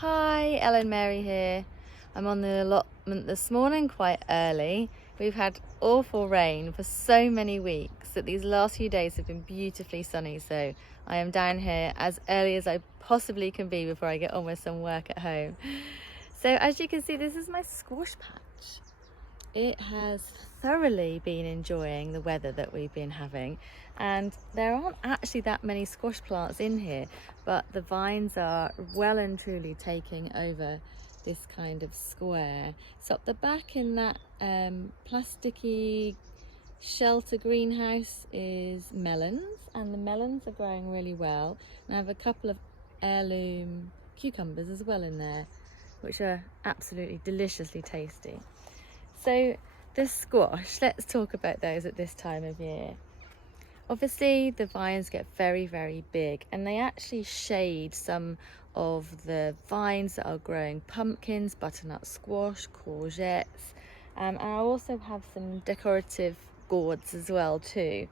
Hi, Ellen Mary here. I'm on the allotment this morning quite early. We've had awful rain for so many weeks that these last few days have been beautifully sunny, so I am down here as early as I possibly can be before I get on with some work at home. So as you can see, this is my squash patch. It has thoroughly been enjoying the weather that we've been having, and there aren't actually that many squash plants in here, but the vines are well and truly taking over this kind of square. So up the back in that plasticky shelter greenhouse is melons, and the melons are growing really well, and I have a couple of heirloom cucumbers as well in there, which are absolutely deliciously tasty. So the squash, let's talk about those at this time of year. Obviously the vines get very, very big, and they actually shade some of the vines that are growing pumpkins, butternut squash, courgettes, and I also have some decorative gourds as well too.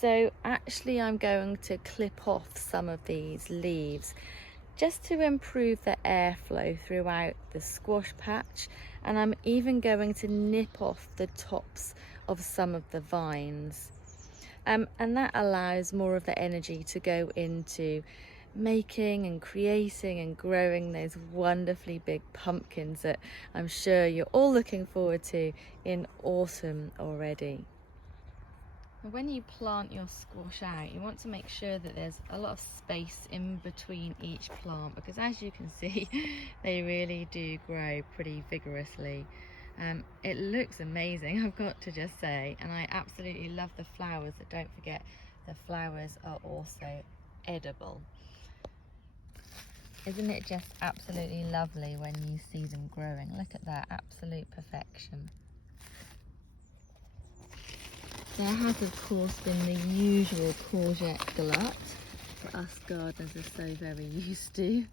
So actually I'm going to clip off some of these leaves just to improve the airflow throughout the squash patch, and I'm even going to nip off the tops of some of the vines, and that allows more of the energy to go into making and creating and growing those wonderfully big pumpkins that I'm sure you're all looking forward to in autumn already. When you plant your squash out, you want to make sure that there's a lot of space in between each plant, because as you can see, they really do grow pretty vigorously. It looks amazing, I've got to just say, and I absolutely love the flowers. But don't forget, the flowers are also edible. Isn't it just absolutely lovely when you see them growing? Look at that, absolute perfection. There has of course been the usual courgette glut that us gardeners are so very used to.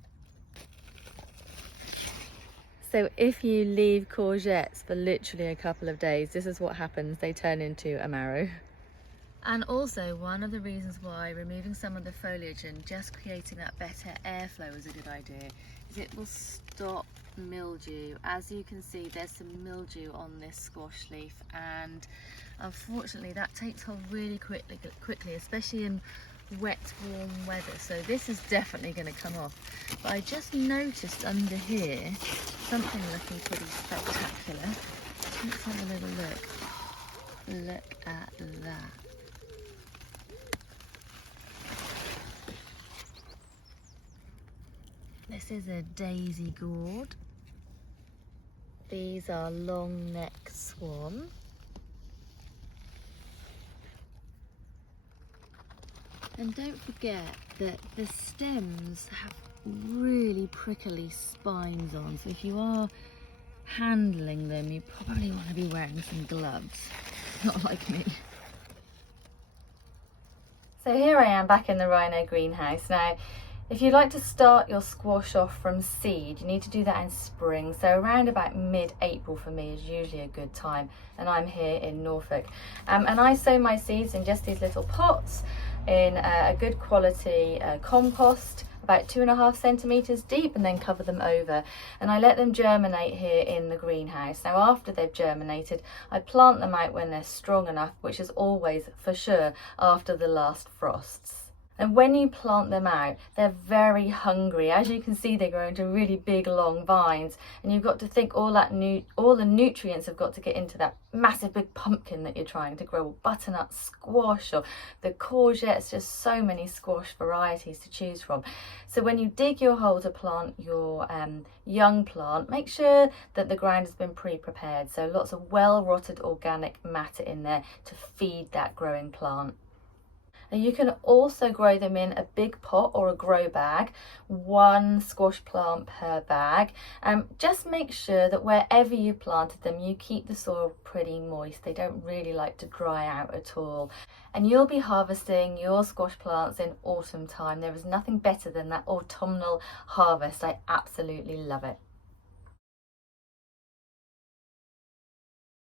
So if you leave courgettes for literally a couple of days, this is what happens, they turn into a marrow. And also, one of the reasons why removing some of the foliage and just creating that better airflow is a good idea is it will stop mildew. As you can see, there's some mildew on this squash leaf, and unfortunately that takes hold really quickly, especially in wet, warm weather. So this is definitely going to come off. But I just noticed under here something looking pretty spectacular. Let's have a little look. Look at that. This is a daisy gourd. These are long neck swan. And don't forget that the stems have really prickly spines on, so if you are handling them, you probably want to be wearing some gloves, not like me. So here I am back in the Rhino greenhouse. Now, if you'd like to start your squash off from seed, you need to do that in spring. So around about mid-April for me is usually a good time, and I'm here in Norfolk. And I sow my seeds in just these little pots in a good quality compost, about 2.5 centimetres deep, and then cover them over. And I let them germinate here in the greenhouse. Now after they've germinated, I plant them out when they're strong enough, which is always for sure after the last frosts. And when you plant them out, they're very hungry. As you can see, they grow into really big, long vines, and you've got to think all the nutrients have got to get into that massive big pumpkin that you're trying to grow, or butternut squash, or the courgettes. Just so many squash varieties to choose from. So when you dig your hole to plant your young plant, make sure that the ground has been pre-prepared. So lots of well-rotted organic matter in there to feed that growing plant. And you can also grow them in a big pot or a grow bag, 1 squash plant per bag. Just make sure that wherever you planted them, you keep the soil pretty moist. They don't really like to dry out at all. And you'll be harvesting your squash plants in autumn time. There is nothing better than that autumnal harvest. I absolutely love it.